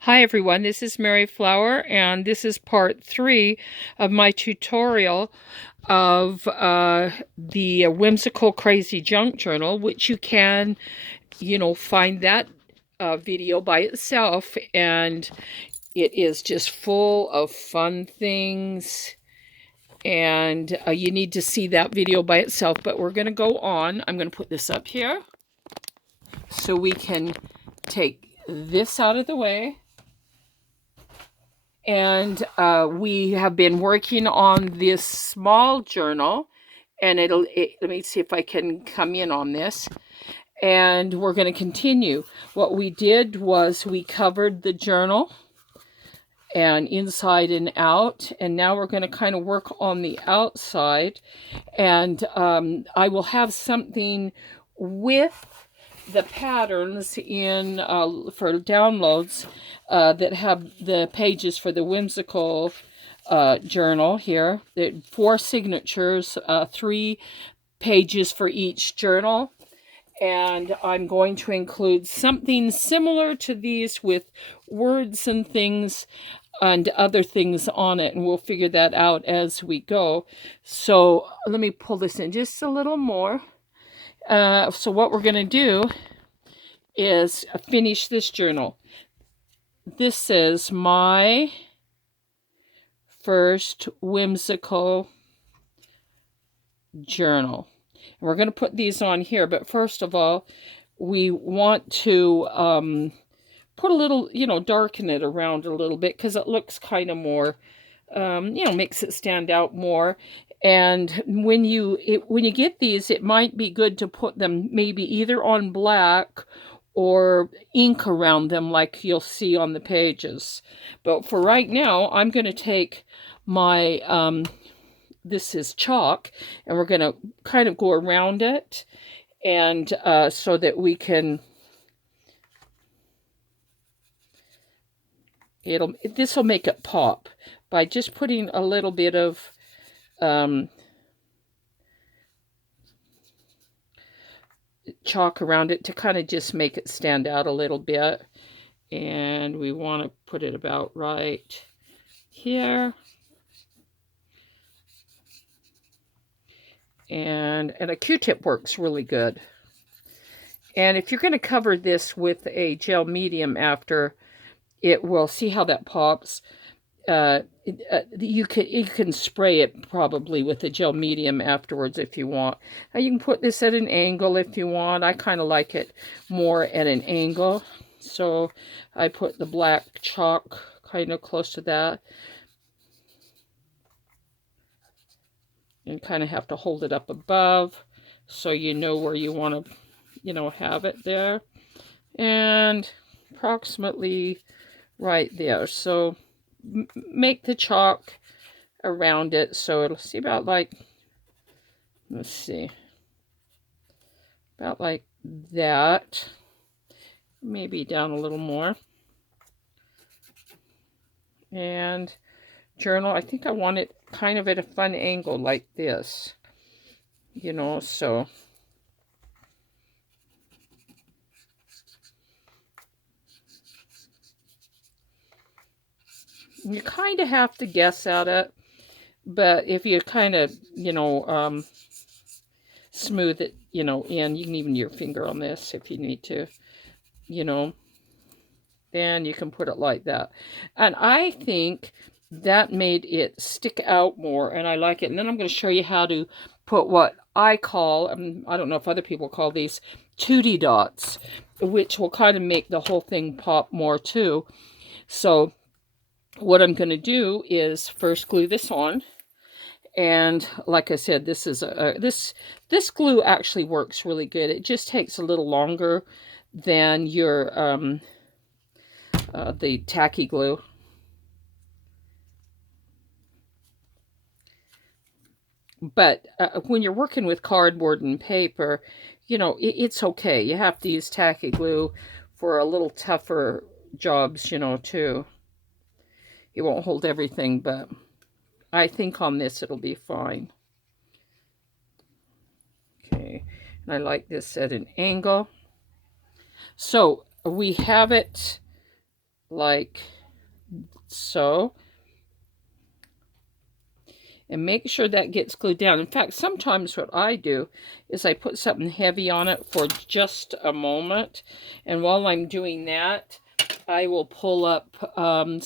Hi everyone, this is Mary Flower, and this is part 3 of my tutorial of the Whimsical Crazy Junk Journal, which you can, find that video by itself, and it is just full of fun things, and you need to see that video by itself, but we're going to go on. I'm going to put this up here so we can take this out of the way. And we have been working on this small journal, and let me see if I can come in on this. And we're going to continue. What we did was we covered the journal and inside and out, and now we're going to kind of work on the outside. And I will have something with the patterns in for downloads that have the pages for the Whimsical journal here. 4 signatures, 3 pages for each journal. And I'm going to include something similar to these with words and things and other things on it, and we'll figure that out as we go. So let me pull this in just a little more. So what we're going to do is finish this journal. This is my first Whimsical journal. We're going to put these on here, but first of all, we want to put a little, darken it around a little bit because it looks kind of more, makes it stand out more. And when you get these, it might be good to put them maybe either on black or ink around them like you'll see on the pages. But for right now, I'm going to take my, this is chalk, and we're going to kind of go around it, and so that we can, this will make it pop by just putting a little bit of chalk around it to kind of just make it stand out a little bit. And we want to put it about right here. And a Q-tip works really good. And if you're going to cover this with a gel medium after, it will, see how that pops. You can spray it probably with a gel medium afterwards if you want. Now you can put this at an angle if you want. I kind of like it more at an angle, so I put the black chalk kind of close to that, and kind of have to hold it up above so you know where you want to, have it there, and approximately right there. So make the chalk around it so it'll see about like, let's see, about like that, maybe down a little more. And journal, I think I want it kind of at a fun angle like this, so you kind of have to guess at it, but if you kind of, smooth it, in, you can even your finger on this if you need to, then you can put it like that. And I think that made it stick out more, and I like it. And then I'm going to show you how to put what I call, I don't know if other people call these, tootie dots, which will kind of make the whole thing pop more too. So what I'm going to do is first glue this on. And like I said, this is this glue actually works really good. It just takes a little longer than your the tacky glue. But when you're working with cardboard and paper, it's okay. You have to use tacky glue for a little tougher jobs, too. It won't hold everything, but I think on this it'll be fine. Okay, and I like this at an angle. So we have it like so. And make sure that gets glued down. In fact, sometimes what I do is I put something heavy on it for just a moment. And while I'm doing that, I will pull up a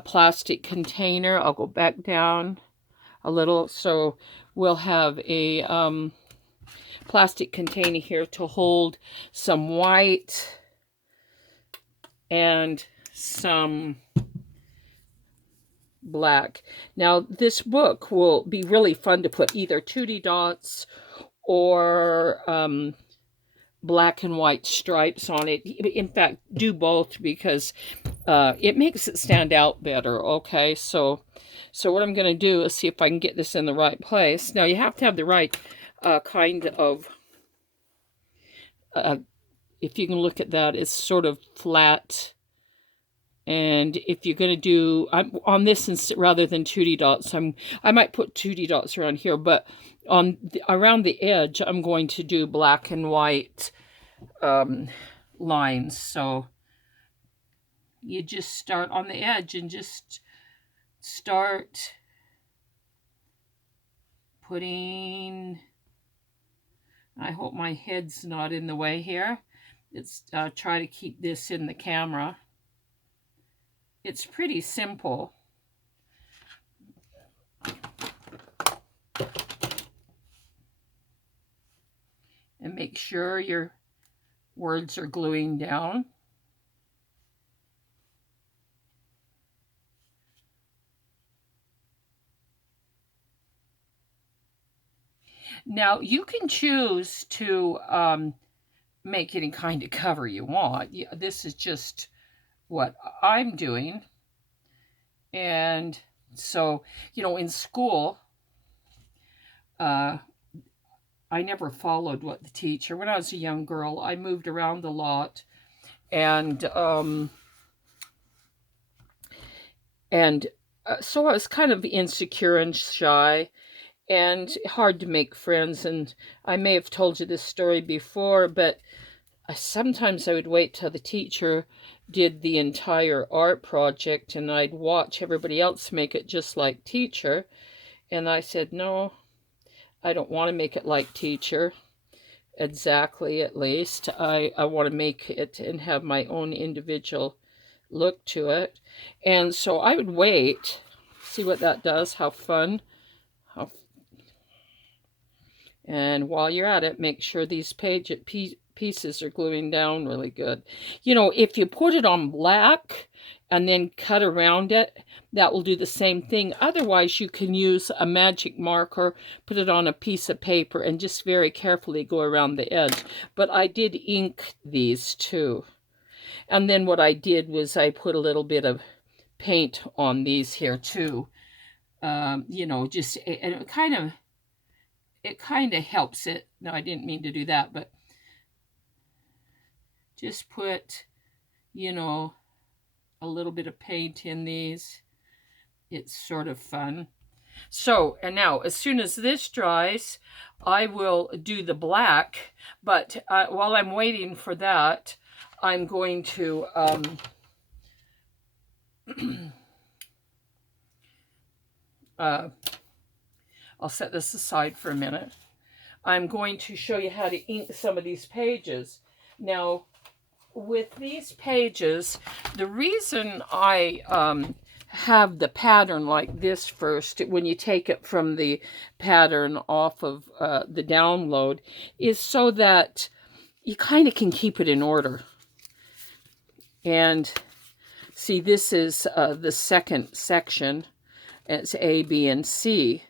plastic container. I'll go back down a little. So we'll have a plastic container here to hold some white and some black. Now, this book will be really fun to put either 2D dots or black and white stripes on it. In fact, do both because it makes it stand out better. Okay, so what I'm going to do is see if I can get this in the right place. Now, you have to have the right kind of, if you can look at that, it's sort of flat. And if you're going to do, on this rather than 2D dots, I might put 2D dots around here, but around the edge, I'm going to do black and white lines. So you just start on the edge and just start putting, I hope my head's not in the way here. It's try to keep this in the camera. It's pretty simple. And make sure your words are gluing down. Now, you can choose to make any kind of cover you want. This is just what I'm doing. And so, in school, I never followed what the teacher. When I was a young girl, I moved around a lot, and so I was kind of insecure and shy, and hard to make friends. And I may have told you this story before, but sometimes I would wait till the teacher did the entire art project, and I'd watch everybody else make it just like teacher. And I said, no, I don't want to make it like teacher. Exactly, at least. I want to make it and have my own individual look to it. And so I would wait, see what that does, how fun. And while you're at it, make sure these pieces are gluing down really good. If you put it on black and then cut around it, that will do the same thing. Otherwise, you can use a magic marker, put it on a piece of paper, and just very carefully go around the edge. But I did ink these too. And then what I did was I put a little bit of paint on these here too. Just, and it kind of helps it. No, I didn't mean to do that, but just put, a little bit of paint in these. It's sort of fun. So, and now, as soon as this dries, I will do the black, but while I'm waiting for that, I'm going to I'll set this aside for a minute. I'm going to show you how to ink some of these pages. Now, with these pages, the reason I have the pattern like this first, when you take it from the pattern off of the download, is so that you kind of can keep it in order. And see, this is the second section. It's A, B, and C.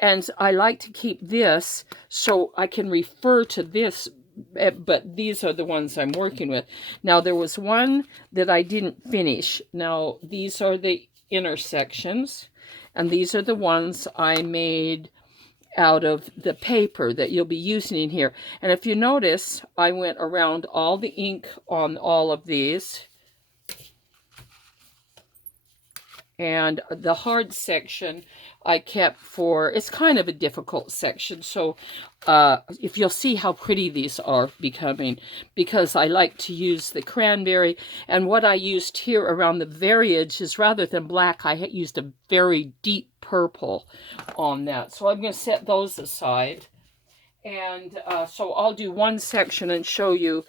And I like to keep this so I can refer to this, but these are the ones I'm working with. Now, there was one that I didn't finish. Now, these are the intersections, and these are the ones I made out of the paper that you'll be using in here. And if you notice, I went around all the ink on all of these. And the hard section I kept for, it's kind of a difficult section. So if you'll see how pretty these are becoming, because I like to use the cranberry. And what I used here around the very edge is, rather than black, I used a very deep purple on that. So I'm going to set those aside. And so I'll do one section and show you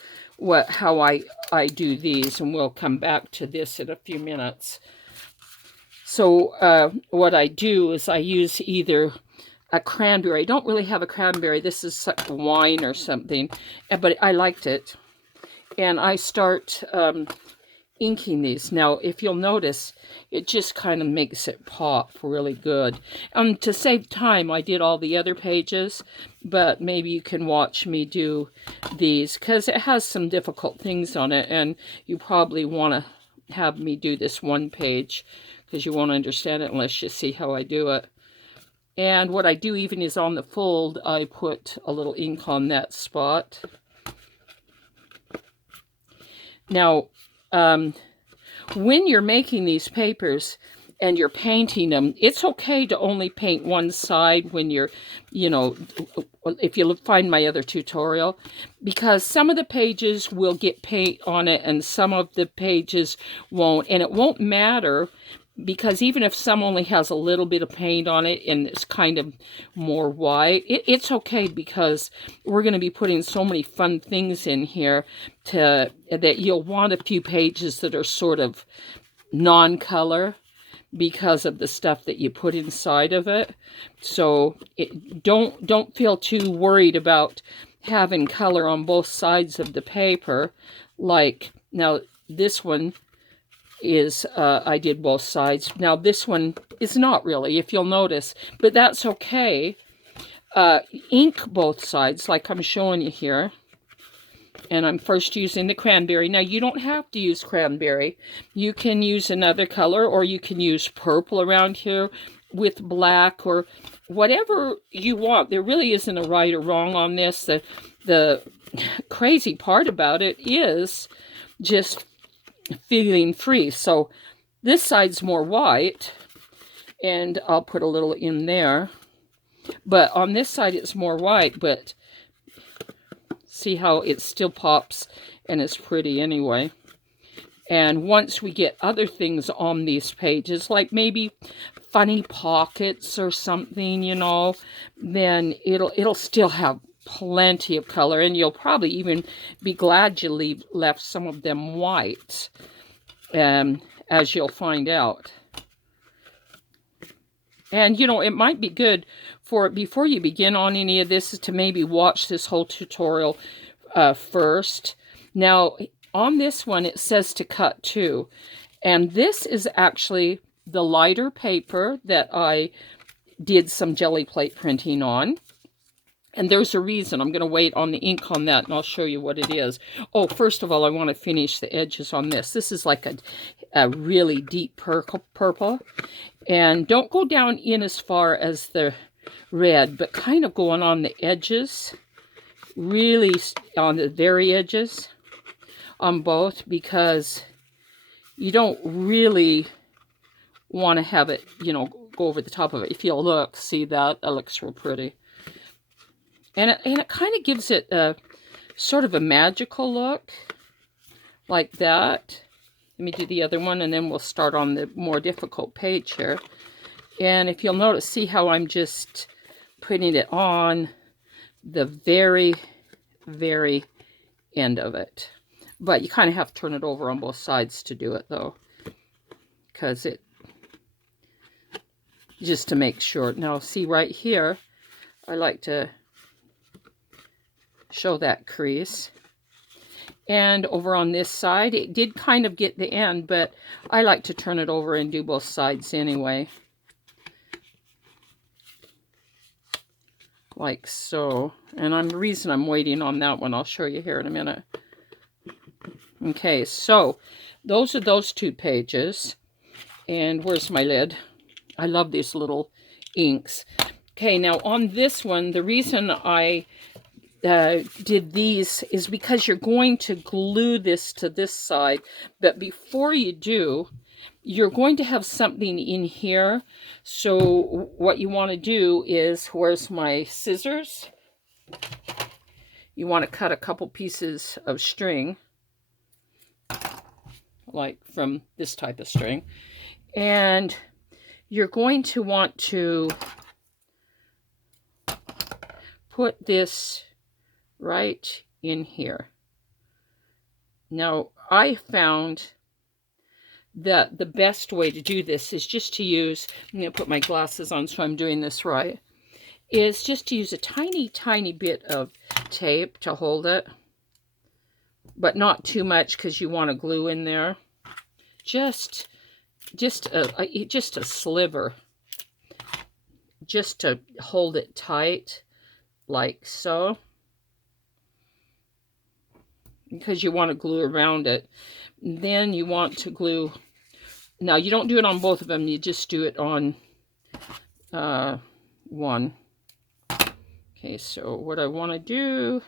how I do these. And we'll come back to this in a few minutes. So what I do is I use either a cranberry. I don't really have a cranberry. This is like wine or something, but I liked it. And I start inking these. Now, if you'll notice, it just kind of makes it pop really good. To save time, I did all the other pages, but maybe you can watch me do these, because it has some difficult things on it, and you probably want to have me do this one page, because you won't understand it unless you see how I do it. And what I do even is on the fold, I put a little ink on that spot. Now, when you're making these papers and you're painting them, it's okay to only paint one side when you're, if you find my other tutorial, because some of the pages will get paint on it and some of the pages won't. And it won't matter, because even if some only has a little bit of paint on it and it's kind of more white, it's okay, because we're going to be putting so many fun things in here that you'll want a few pages that are sort of non-color because of the stuff that you put inside of it. So don't feel too worried about having color on both sides of the paper. Like now this one is I did both sides. Now this one is not really, if you'll notice, but that's okay. Ink both sides like I'm showing you here. And I'm first using the cranberry. Now you don't have to use cranberry. You can use another color, or you can use purple around here with black, or whatever you want. There really isn't a right or wrong on this. The crazy part about it is just feeling free. So this side's more white, and I'll put a little in there, but on this side it's more white, but see how it still pops and is pretty anyway. And once we get other things on these pages, like maybe funny pockets or something, then it'll still have plenty of color, and you'll probably even be glad you left some of them white, as you'll find out. And it might be good before you begin on any of this, is to maybe watch this whole tutorial first. Now on this one it says to cut two, and this is actually the lighter paper that I did some jelly plate printing on. And there's a reason. I'm going to wait on the ink on that, and I'll show you what it is. Oh, first of all, I want to finish the edges on this. This is like a really deep purple. And don't go down in as far as the red, but kind of going on the edges. Really on the very edges on both, because you don't really want to have it, go over the top of it. If you'll look, see that looks real pretty. And it kind of gives it a sort of a magical look, like that. Let me do the other one, and then we'll start on the more difficult page here. And if you'll notice, see how I'm just putting it on the very, very end of it. But you kind of have to turn it over on both sides to do it, though, because just to make sure. Now, see right here, I like to show that crease. And over on this side, it did kind of get the end, but I like to turn it over and do both sides anyway. Like so. And the reason I'm waiting on that one, I'll show you here in a minute. Okay, so those are those two pages. And where's my lid? I love these little inks. Okay, now on this one, the reason I did these is because you're going to glue this to this side, but before you do, you're going to have something in here. So what you want to do is, where's my scissors? You want to cut a couple pieces of string, like from this type of string, and you're going to want to put this right in here. Now, I found that the best way to do this is just to use, I'm going to put my glasses on so I'm doing this right, is just to use a tiny, tiny bit of tape to hold it, but not too much because you want to glue in there. Just a sliver, just to hold it tight, like so, because you want to glue around it. Then you want to glue. Now, you don't do it on both of them, you just do it on one. Okay, so what I want to do,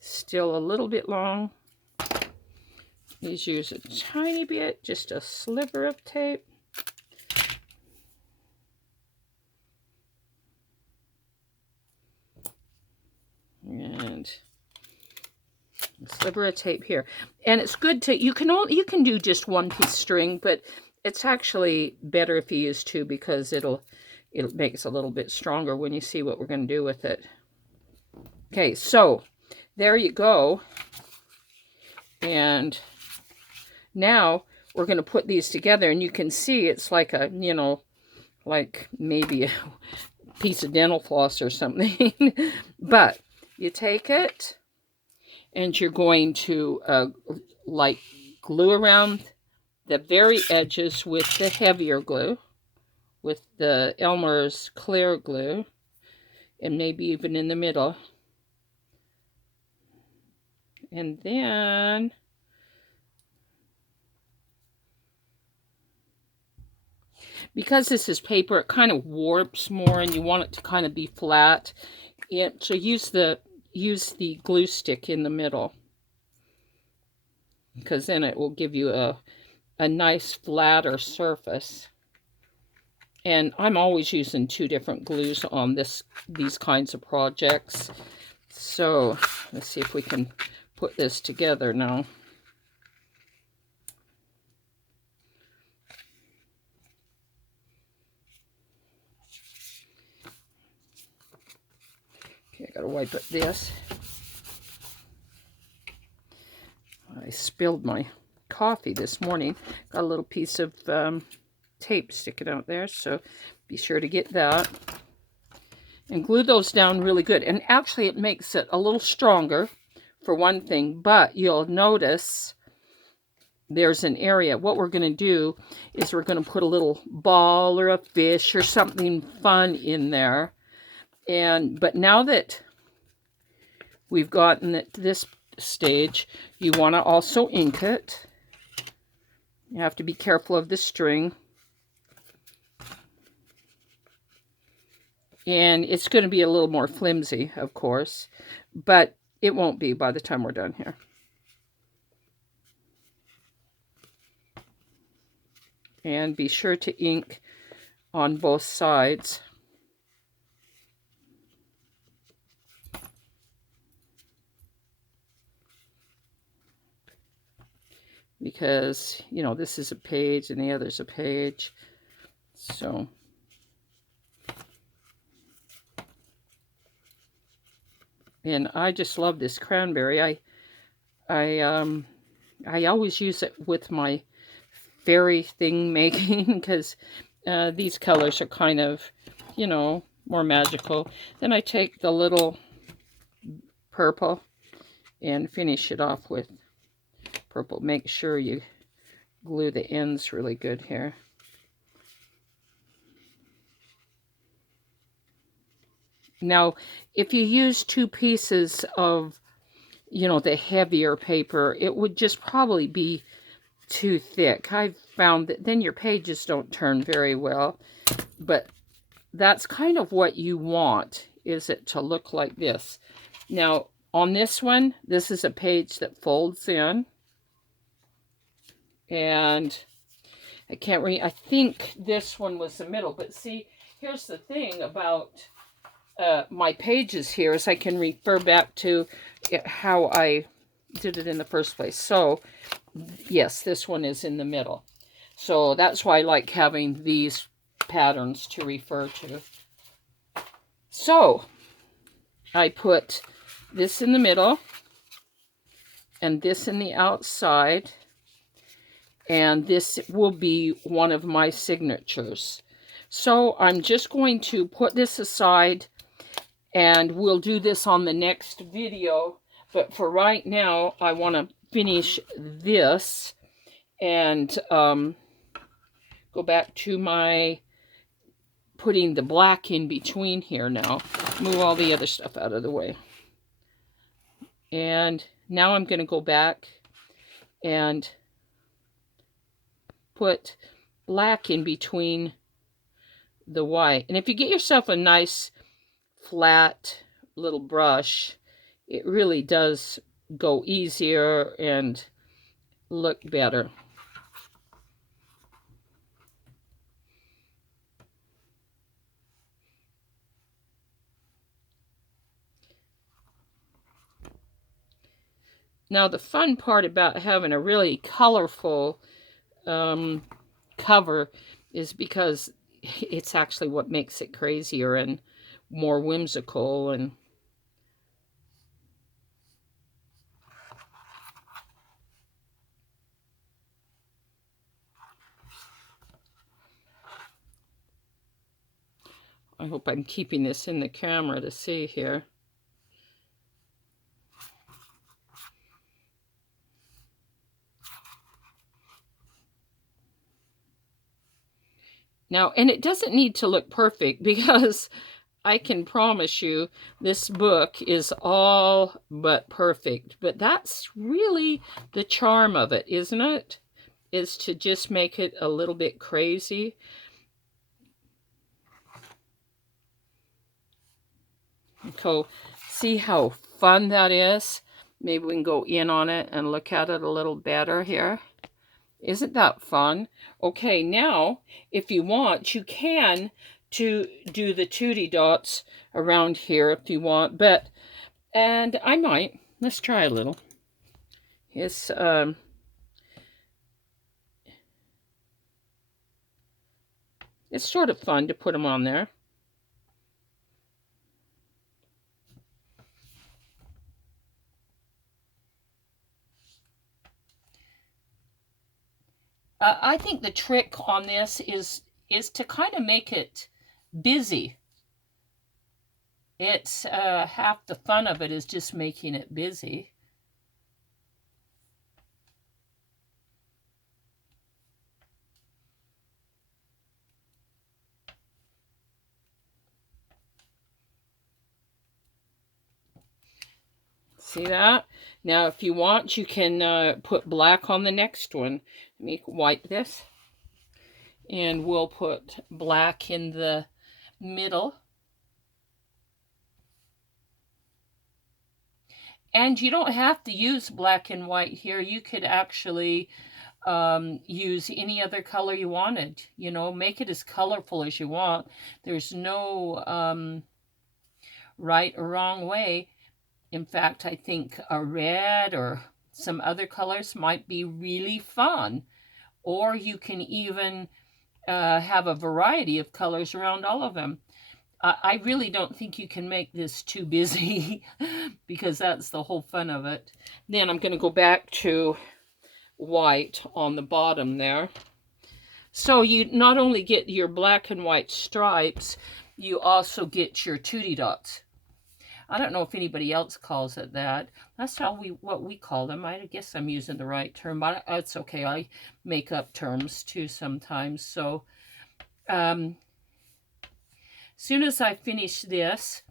still a little bit long, is use a tiny bit, just a sliver of tape. And a sliver of tape here. And it's good to, you can do just one piece string, but it's actually better if you use two because it makes a little bit stronger when you see what we're going to do with it. Okay, so there you go. And now we're going to put these together, and you can see it's like a, you know, like maybe a piece of dental floss or something. But you take it and you're going to like glue around the very edges with the heavier glue, with the Elmer's clear glue, and maybe even in the middle. And then because this is paper, it kind of warps more, and you want it to kind of be flat. So use the glue stick in the middle, because then it will give you a nice flatter surface. And I'm always using two different glues on these kinds of projects. So let's see if we can put this together now. Okay, I gotta wipe up this. I spilled my coffee this morning. Got a little piece of tape sticking out there, so be sure to get that. And glue those down really good. And actually it makes it a little stronger, for one thing, but you'll notice there's an area. What we're going to do is we're going to put a little ball or a fish or something fun in there. But now that we've gotten it to this stage, you want to also ink it. You have to be careful of the string. And it's going to be a little more flimsy, of course, but it won't be by the time we're done here. And be sure to ink on both sides. Because, you know, this is a page and the other's a page. So and I just love this cranberry. I always use it with my fairy thing making, because these colors are kind of, you know, more magical. Then I take the little purple and finish it off with purple. Make sure you glue the ends really good here. Now, if you use two pieces of, you know, the heavier paper, it would just probably be too thick. I've found that then your pages don't turn very well, but that's kind of what you want, is it to look like this. Now, On this one, this is a page that folds in. And I can't read. I think this one was the middle. But see, here's the thing about my pages here is I can refer back to how I did it in the first place. So, yes, this one is in the middle. So that's why I like having these patterns to refer to. So, I put this in the middle and this in the outside. And this will be one of my signatures. So I'm just going to put this aside, and we'll do this on the next video. But for right now, I want to finish this and go back to my putting the black in between here now. Move all the other stuff out of the way. And now I'm going to go back and put black in between the white. And if you get yourself a nice flat little brush, it really does go easier and look better. Now the fun part about having a really colorful cover is because it's actually what makes it crazier and more whimsical. And I hope I'm keeping this in the camera to see here. Now, and it doesn't need to look perfect, because I can promise you this book is all but perfect. But that's really the charm of it, isn't it? Is to just make it a little bit crazy. So, see how fun that is? Maybe we can go in on it and look at it a little better here. Isn't that fun? Okay, now, if you want, you can do the tootie dots around here if you want, and I might. Let's try a little. It's sort of fun to put them on there. I think the trick on this is to kind of make it busy. It's half the fun of it is just making it busy. See that? Now, if you want, you can put black on the next one. Let me wipe this. And we'll put black in the middle. And you don't have to use black and white here. You could actually use any other color you wanted. You know, make it as colorful as you want. There's no right or wrong way. In fact, I think a red or some other colors might be really fun. Or you can even have a variety of colors around all of them. I really don't think you can make this too busy because that's the whole fun of it. Then I'm going to go back to white on the bottom there. So you not only get your black and white stripes, you also get your tootie dots. I don't know if anybody else calls it that. That's what we call them. I guess I'm using the right term, but it's okay. I make up terms too sometimes. So soon as I finish this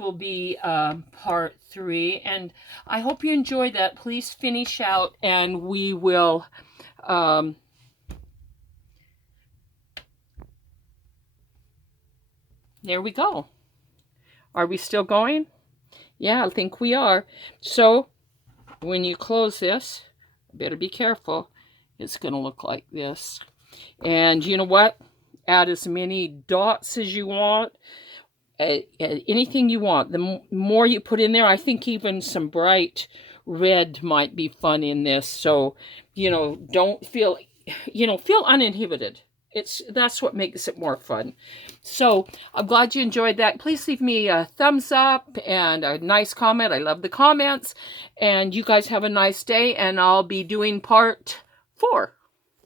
will be part 3. And I hope you enjoyed that. Please finish out, and we will there we go. Are we still going? Yeah, I think we are. So when you close this, better be careful. It's going to look like this. And you know what? Add as many dots as you want. Anything you want. The more you put in there, I think even some bright red might be fun in this. So, don't feel, feel uninhibited. That's what makes it more fun. So I'm glad you enjoyed that. Please leave me a thumbs up and a nice comment. I love the comments. And you guys have a nice day, and I'll be doing part 4.